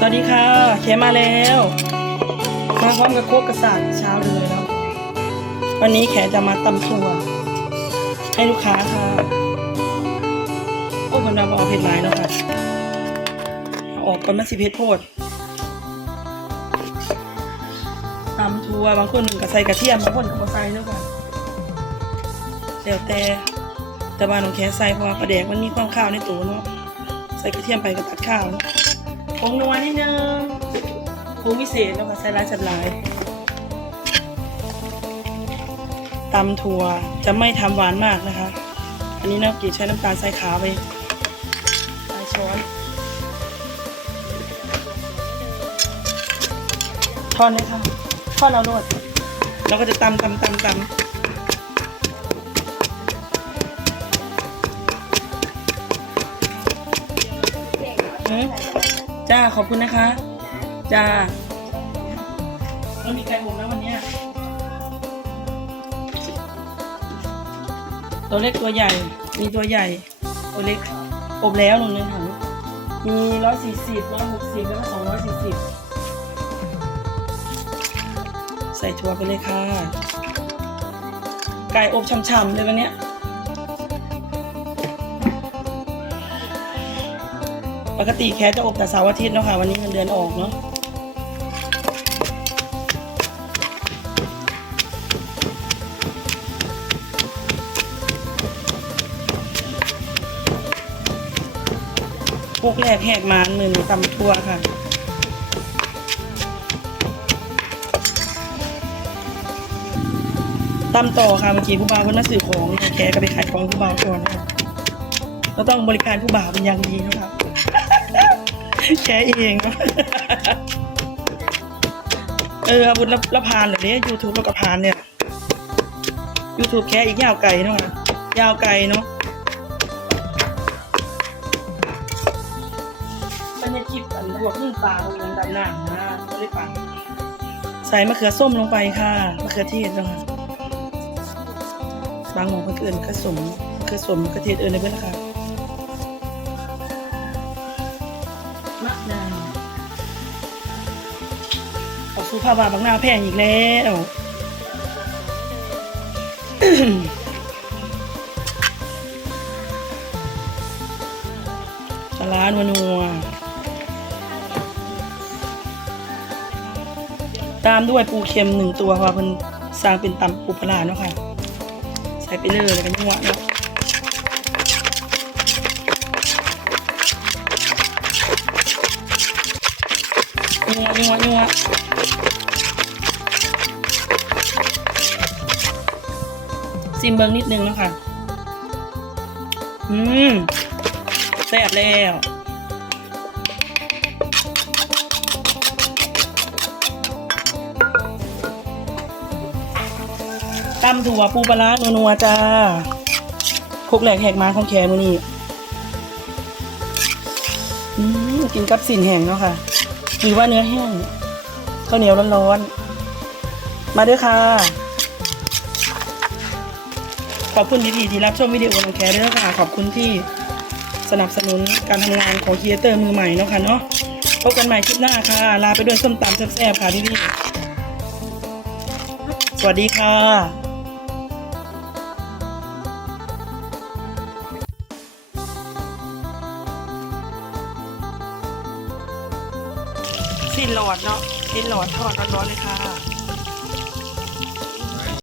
สวัสดีค่ะแขมาแล้วมาพร้อมกับโคกกระสานเช้าเลยเนาะวันนี้แขจะมาตำถั่วให้ลูกค้าค่ะโอ้คนเราบอกเผ็ดหลายเนาะค่ะออกก่อนมาสิเผ็ดโพดตำถั่วบางคนก็ใส่กระเทียมบางคนก็ใส่เนาะค่ะแล้วแต่แต่บ้านของแขใส่เพราะว่าปลาแดกมันมีความข้าวในตัวเนาะใส่กระเทียมไปก็ตัดข้าวนะ ผงนัวนิดนึงผงวิเศษแล้วก็ใส่ร้ายจับหลายตำถั่วจะไม่ทำหวานมากนะคะ อันนี้นะกีใช้น้ำตาลทรายขาวไปหลายช้อนทอนเลยค่ะทอนเอาโลดแล้วก็จะตำตำตำตำอืม จ้าขอบคุณนะคะ จ้าต้องมีไก่อบนะวันเนี้ยตัวเล็กตัวใหญ่ มีตัวใหญ่ ตัวเล็กอบแล้วหนึ่งเลยค่ะมีร้อยสี่สิบร้อยหกสิบแล้วก็สองร้อยสี่สิบใส่ถั่วไปเลยค่ะ ไก่อบฉ่ำๆเลยวันเนี้ย ปกติแคสจะอบแต่เสาร์อาทิตย์เนาะค่ะ วันนี้เงินเดือนออกเนาะพวกแรกแหกมานมือนตำตัวค่ะตำต่อค่ะเมื่อกี้ผู้บ่าวคนน่าสื่อของแขก็ไปขายของผู้บ่าวก่อนนะคะเราต้องบริการผู้บ่าวเป็นอย่างดีนะคะ แกเองเนาะเอออาวุธละละพานแบบนี้ยูทูบละกระพานเนี่ยยูทูบแค่อีกยาวไกลเนาะค่ะยาวไกลเนาะมันจะคลิปกันบวกนึ่งปลาบวกนึ่งดำหนังนะก็เลยปังใส่มะเขือส้มลงไปค่ะมะเขือเทศนะคะบางหมองคนอื่นก็สมมะเขือสมมะเขือเทศเอื่นในเพื่อนนะคะ ภาวะบางหน้าแพงอีกแล้วปลาร้านัวนัวตามด้วยปูเค็มหนึ่งตัวเพราะว่ามันสร้างเป็นตำปูปลาเนาะค่ะ ใส่ไปเลยแล้วกันยัวเนาะนัวนัวนัว ซิมเบิงนิดนึงนะคะอืมแซ่บแล้วตำถั่วปูปลาร้านัวๆจ้าคกแหลกแหกมาของแคมือนี่อืมกินกับสินแห้งเนาะค่ะหรือว่าเนื้อแห้งข้าวเหนียวร้อนๆ มาด้วยค่ะ ขอบคุณที่ที่รับชมวิดีโอของแคร์ด้วยนะคะขอบคุณที่สนับสนุนการทำงานของครีเอเตอร์มือใหม่เนาะค่ะเนาะพบกันใหม่คลิปหน้าค่ะ ลาไปด้วยส้มตำแซ่บๆค่ะที่นี่สวัสดีค่ะสิ้นหลอดเนาะสิ้นหลอดทอดร้อนๆเลยค่ะ